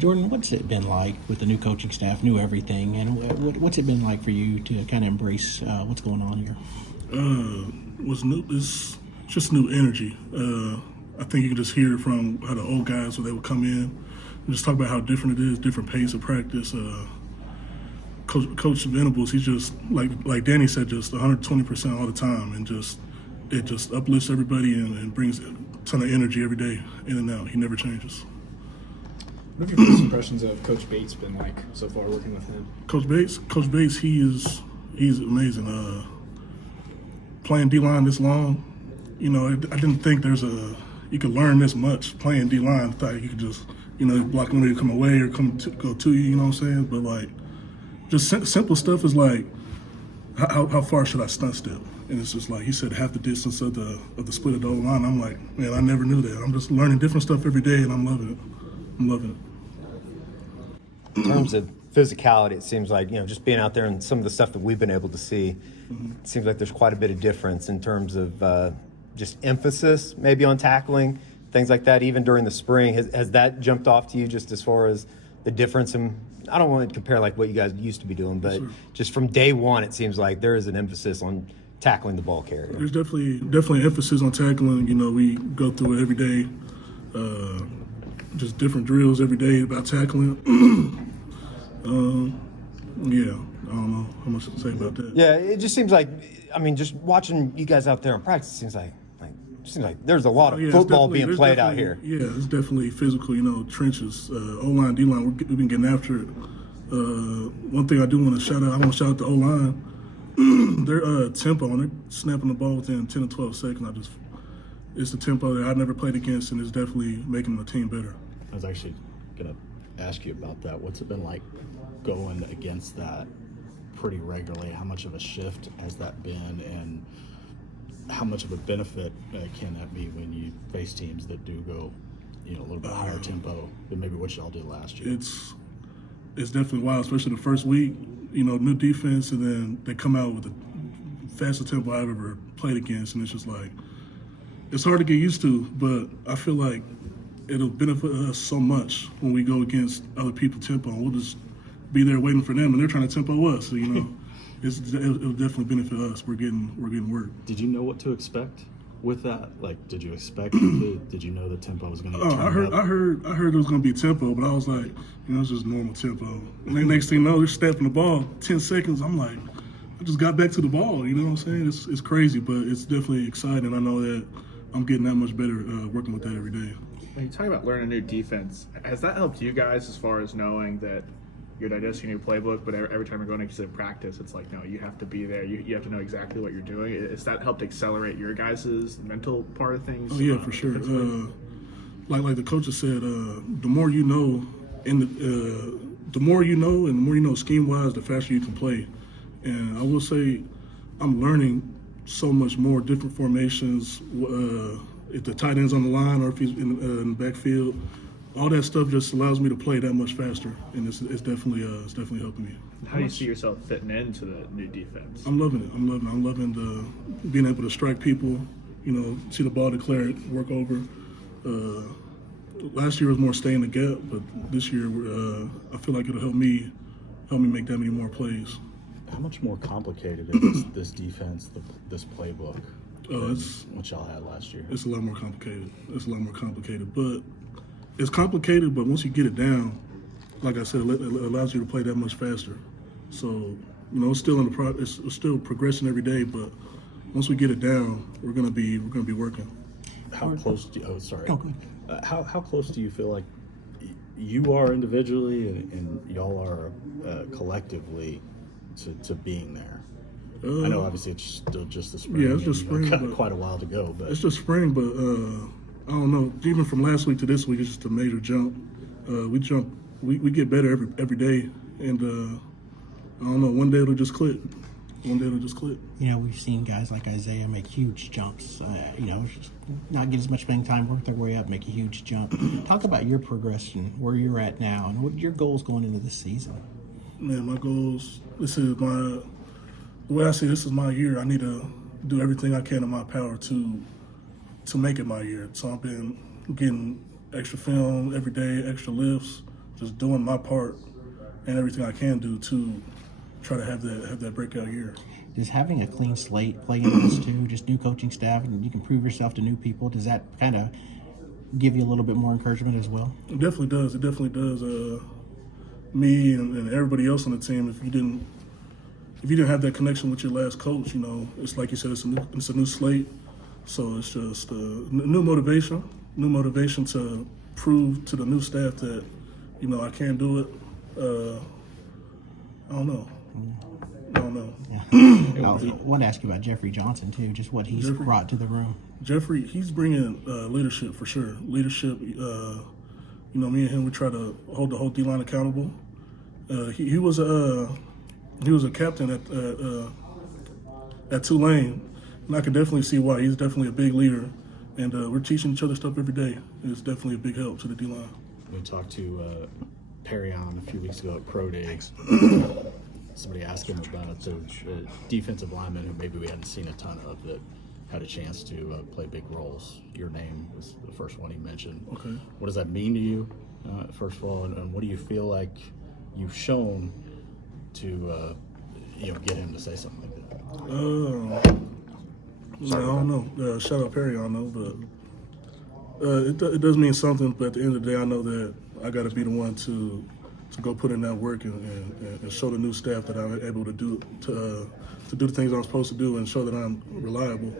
Jordan, what's it been like with the new coaching staff, new everything, and what's it been like for you to kind of embrace what's going on here? What's new is just new energy. I think you can just hear it from how the old guys, when they would come in and just talk about how different it is, different pace of practice. Coach Venables, he's just like Danny said, just 120% all the time, and it just uplifts everybody and brings a ton of energy every day in and out. He never changes. What have your first impressions of Coach Bates been like so far working with him? Coach Bates, he's amazing. Playing D-line this long, I didn't think you could learn this much playing D-line. I thought you could just, block one of you come away or go to you, you know what I'm saying? But like, just simple stuff is like, how far should I stunt step? And it's just like, he said half the distance of the split of the O-line. I'm like, man, I never knew that. I'm just learning different stuff every day, and I'm loving it. In terms of physicality, it seems like, just being out there and some of the stuff that we've been able to see, it seems like there's quite a bit of difference in terms of just emphasis maybe on tackling, things like that, even during the spring. Has that jumped off to you just as far as the difference in, I don't want to compare like what you guys used to be doing, but just from day one, it seems like there is an emphasis on tackling the ball carrier. There's definitely emphasis on tackling. We go through it every day. Just different drills every day about tackling. Yeah, I don't know how much to say about that. Yeah, it just seems like, just watching you guys out there in practice, it seems like there's a lot of football being played out here. Yeah, it's definitely physical, trenches. O-line, D-line, we've been getting after it. One thing I do want to shout out, the O-line. Their tempo, and they're snapping the ball within 10 to 12 seconds. It's the tempo that I never played against, and it's definitely making the team better. I was actually going to ask you about that. What's it been like going against that pretty regularly? How much of a shift has that been, and how much of a benefit can that be when you face teams that do go, a little bit higher tempo than maybe what y'all did last year? It's definitely wild, especially the first week. New defense, and then they come out with the fastest tempo I've ever played against, and it's just like, it's hard to get used to, but I feel like it'll benefit us so much when we go against other people's tempo, and we'll just be there waiting for them, and they're trying to tempo us. So, it'll definitely benefit us. We're getting work. Did you know what to expect with that? Like, did you expect did you know the tempo was going to get turned up? I heard it was going to be tempo, but I was like, it's just normal tempo. And then next thing you know, they're snapping the ball 10 seconds. I'm like, I just got back to the ball. You know what I'm saying? It's crazy, but it's definitely exciting. I know that I'm getting that much better working with that every day. When you talk about learning a new defense, has that helped you guys as far as knowing that you're digesting your playbook, but every time you're going to practice, it's like, no, you have to be there. You have to know exactly what you're doing. Has that helped accelerate your guys' mental part of things? Oh, yeah, for sure. Like the coaches said, the more you know, and the more you know scheme-wise, the faster you can play. And I will say, I'm learning so much more different formations. If the tight end's on the line or if he's in the backfield, all that stuff just allows me to play that much faster, and it's definitely helping me. How do you see yourself fitting into the new defense? I'm loving it. I'm loving being able to strike people. See the ball declared, work over. Last year was more stay in the gap, but this year I feel like it'll help me make that many more plays. How much more complicated is this defense, this playbook, than what y'all had last year? It's a lot more complicated. But it's complicated, but once you get it down, like I said, it allows you to play that much faster. So, it's still it's still progressing every day, but once we get it down, we're gonna be working. How close do you, Oh, go ahead. how close do you feel like you are individually and y'all are collectively to being there? I know obviously it's still just the spring. Yeah, it's just spring. Got quite a while to go, but it's just spring. But I don't know. Even from last week to this week, it's just a major jump. We get better every day, and I don't know. One day it'll just click. We've seen guys like Isaiah make huge jumps. Not get as much playing time, work their way up, make a huge jump. Talk about your progression, where you're at now, and what your goals going into this season. Man, my goals. The way I see this is my year. I need to do everything I can in my power to make it my year. So I've been getting extra film every day, extra lifts, just doing my part and everything I can do to try to have that breakout year. Does having a clean slate play into this too? Just new coaching staff, and you can prove yourself to new people. Does that kind of give you a little bit more encouragement as well? It definitely does. It definitely does. Me and everybody else on the team, if you didn't have that connection with your last coach, you know, it's like you said, it's a new slate. So it's just new motivation to prove to the new staff that, you know, I can do it. I don't know. I want to ask you about Jeffrey Johnson too, just what he's brought to the room. Jeffrey, he's bringing leadership for sure. Leadership, you know, me and him, we try to hold the whole D-line accountable. He was a captain at Tulane, and I can definitely see why. He's definitely a big leader, and we're teaching each other stuff every day. It's definitely a big help to the D-line. We talked to Perry on a few weeks ago at Pro Days. Somebody asked him about the defensive lineman who maybe we hadn't seen a ton of that had a chance to play big roles. Your name was the first one he mentioned. Okay. What does that mean to you, first of all, and what do you feel like you've shown to get him to say something like that? I don't know. Shout out Perry, I don't know, but it does mean something. But at the end of the day, I know that I got to be the one to go put in that work and show the new staff that I'm able to do the things I'm supposed to do and show that I'm reliable.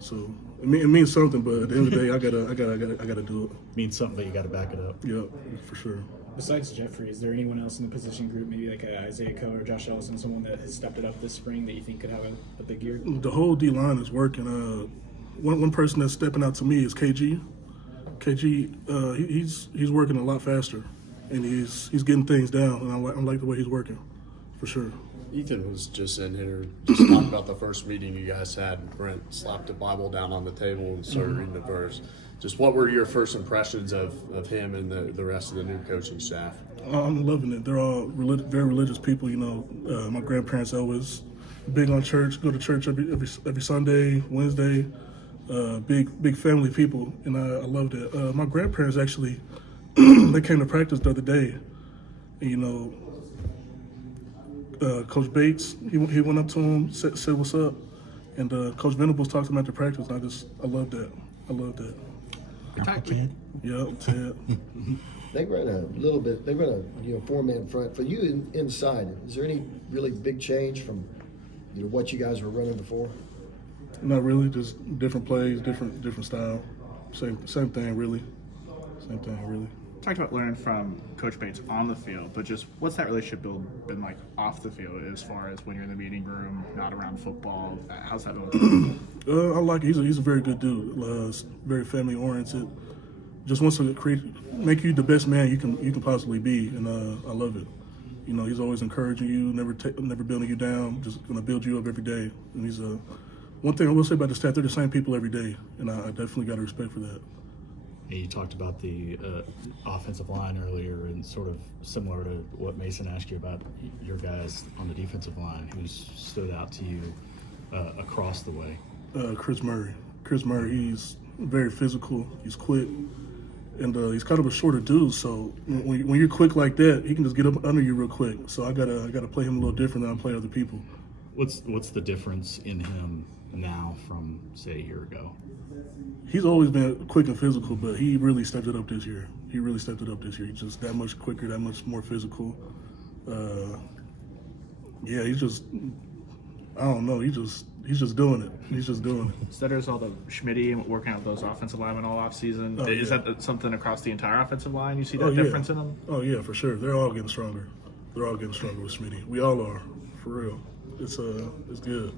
So it means something, but at the end of the day, I gotta do it. It means something, but you got to back it up. Yeah, for sure. Besides Jeffrey, is there anyone else in the position group, maybe like Isaiah Coe or Josh Ellison, someone that has stepped it up this spring that you think could have a big year? The whole D line is working. One person that's stepping out to me is KG. KG, he's working a lot faster, and he's getting things down, and I like the way he's working, for sure. Ethan was just in here just talking about the first meeting you guys had, and Brent slapped the Bible down on the table and started reading the verse. Just what were your first impressions of him and the rest of the new coaching staff? I'm loving it. They're all very religious people. You know, my grandparents always big on church. Go to church every Sunday, Wednesday. Big family people, and I loved it. My grandparents actually they came to practice the other day. And, you know, Coach Bates he went up to him, said what's up, and Coach Venables talked to him after practice. And I loved that. Ted. Yep, Ted. They run a 4-man front. For you inside, is there any really big change from what you guys were running before? Not really, just different plays, different style. Same thing really. Talked about learning from Coach Bates on the field, but just what's that relationship been like off the field as far as when you're in the meeting room, not around football? How's that been? I like it. He's a very good dude. Very family oriented. Just wants to make you the best man you can possibly be, and I love it. You know, he's always encouraging you, never building you down, just gonna build you up every day. And he's one thing I will say about the staff, they're the same people every day, and I definitely got respect for that. You talked about the offensive line earlier, and sort of similar to what Mason asked you about your guys on the defensive line. Who's stood out to you across the way? Chris Murray. He's very physical. He's quick, and he's kind of a shorter dude. So when you're quick like that, he can just get up under you real quick. So I gotta play him a little different than I play other people. What's the difference in him now from, say, a year ago? He's always been quick and physical, but he really stepped it up this year. He's just that much quicker, that much more physical. He's just, I don't know. He's just doing it. So there's all the Schmitty working out those offensive linemen all off season. Is that something across the entire offensive line? You see that difference in them? Oh yeah, for sure. They're all getting stronger. With Schmitty. We all are, for real. It's good.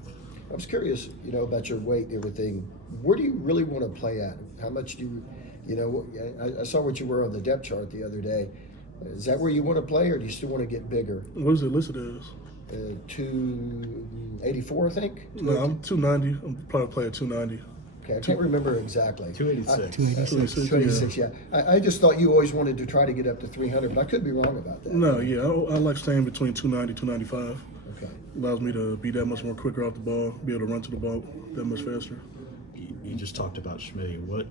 I was curious, about your weight and everything. Where do you really want to play at? How much do you, I saw what you were on the depth chart the other day. Is that where you want to play, or do you still want to get bigger? What is it listed as? 284, I think? No, I'm 290. I'm probably play at 290. Okay, I can't remember exactly. 286. 286, yeah. I just thought you always wanted to try to get up to 300, but I could be wrong about that. No, yeah, I like staying between 290, 295. Okay. Allows me to be that much more quicker off the ball, be able to run to the ball that much faster. You just talked about Schmitty. What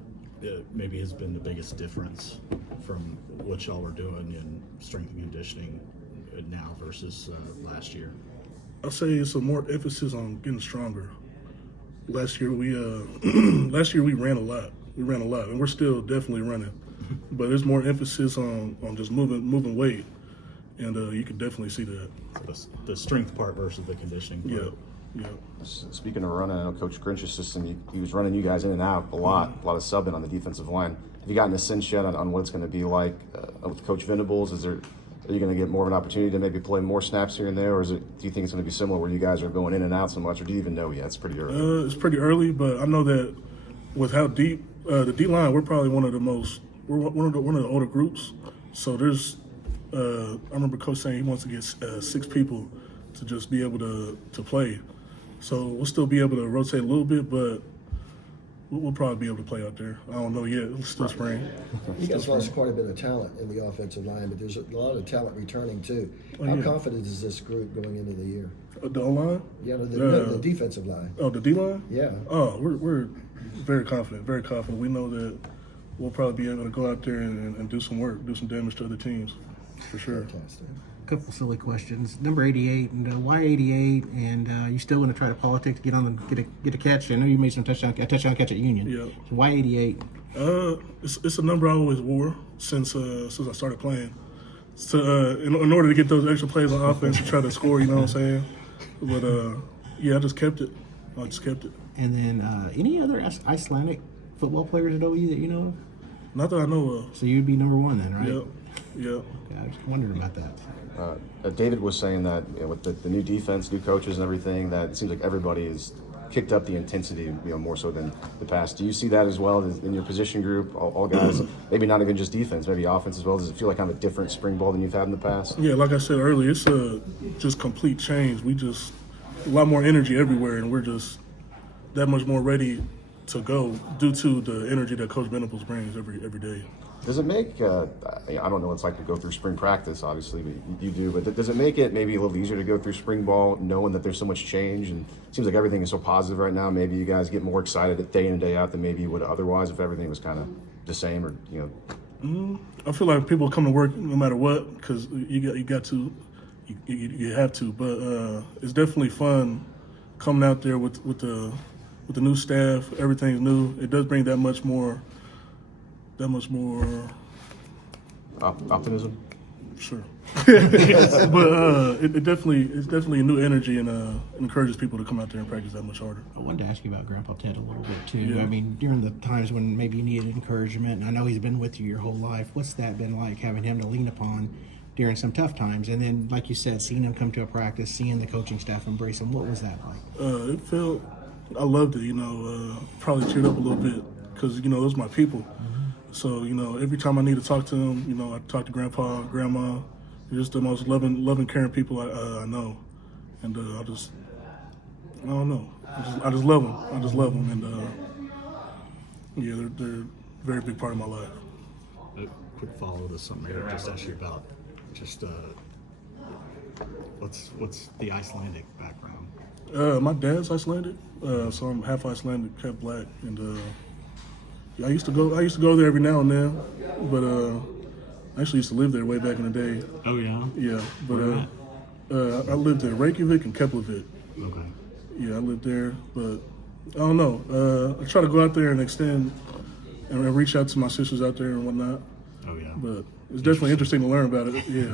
maybe has been the biggest difference from what y'all were doing in strength and conditioning now versus last year? I'll say it's a more emphasis on getting stronger. Last year we ran a lot. We ran a lot, and we're still definitely running. But there's more emphasis on just moving weight, and you can definitely see that. So the strength part versus the conditioning part. Yeah. Speaking of running, I know Coach Grinch's system, he was running you guys in and out a lot of subbing on the defensive line. Have you gotten a sense yet on what it's going to be like with Coach Venables? Are you going to get more of an opportunity to maybe play more snaps here and there, or do you think it's going to be similar where you guys are going in and out so much, or do you even know yet? It's pretty early. It's pretty early, but I know that with how deep the D line, we're probably one of the older groups. So there's, I remember Coach saying he wants to get 6 people to just be able to play. So we'll still be able to rotate a little bit, but we'll probably be able to play out there. I don't know yet. It's still spring. You guys lost quite a bit of talent in the offensive line, but there's a lot of talent returning too. How confident is this group going into the year? The O-line? Yeah, the defensive line. Oh, the D-line? Yeah. Oh, we're very confident, very confident. We know that we'll probably be able to go out there and do some work, do some damage to other teams, for sure. Fantastic. Couple silly questions. Number 88, and why 88? And you still want to try to politic to get a catch? I know you made a touchdown catch at Union. Yeah. So why 88? It's a number I always wore since I started playing. So in order to get those extra plays on offense to try to score, you know what I'm saying? But I just kept it. And then any other Icelandic football players at OU that you know of? Not that I know of. So you'd be number 1 then, right? Yep. Okay, I was wondering about that. David was saying that with the new defense, new coaches, and everything, that it seems like everybody has kicked up the intensity, more so than the past. Do you see that as well in your position group? All guys, maybe not even just defense, maybe offense as well. Does it feel like kind of a different spring ball than you've had in the past? Yeah, like I said earlier, it's a just complete change. We just a lot more energy everywhere, and we're just that much more ready to go due to the energy that Coach Venables brings every day. Does it make, I don't know what it's like to go through spring practice, obviously, but you do, but does it make it maybe a little easier to go through spring ball knowing that there's so much change and it seems like everything is so positive right now? Maybe you guys get more excited day in and day out than maybe you would otherwise if everything was kind of the same or, I feel like people come to work no matter what because you have to, but it's definitely fun coming out there with the new staff. Everything's new. It does bring that much more optimism? Sure. But it's definitely a new energy and encourages people to come out there and practice that much harder. I wanted to ask you about Grandpa Ted a little bit too. Yeah. I mean, during the times when maybe you needed encouragement, and I know he's been with you your whole life. What's that been like, having him to lean upon during some tough times? And then, like you said, seeing him come to a practice, seeing the coaching staff embrace him, what was that like? I loved it, probably teared up a little bit because, those are my people. So, every time I need to talk to them, I talk to Grandpa, Grandma. They're just the most loving, caring people I know. And I don't know. I just love them. And, they're a very big part of my life. A quick follow to something I just asked you about. Just what's the Icelandic background? My dad's Icelandic, so I'm half Icelandic, half black, and I used to go there every now and then, but I actually used to live there way back in the day. Oh yeah. Yeah, but I lived in Reykjavik and Keflavik. Okay. Yeah, I lived there, but I don't know. I try to go out there and extend and reach out to my sisters out there and whatnot. Oh yeah. But it's definitely interesting to learn about it. Yeah.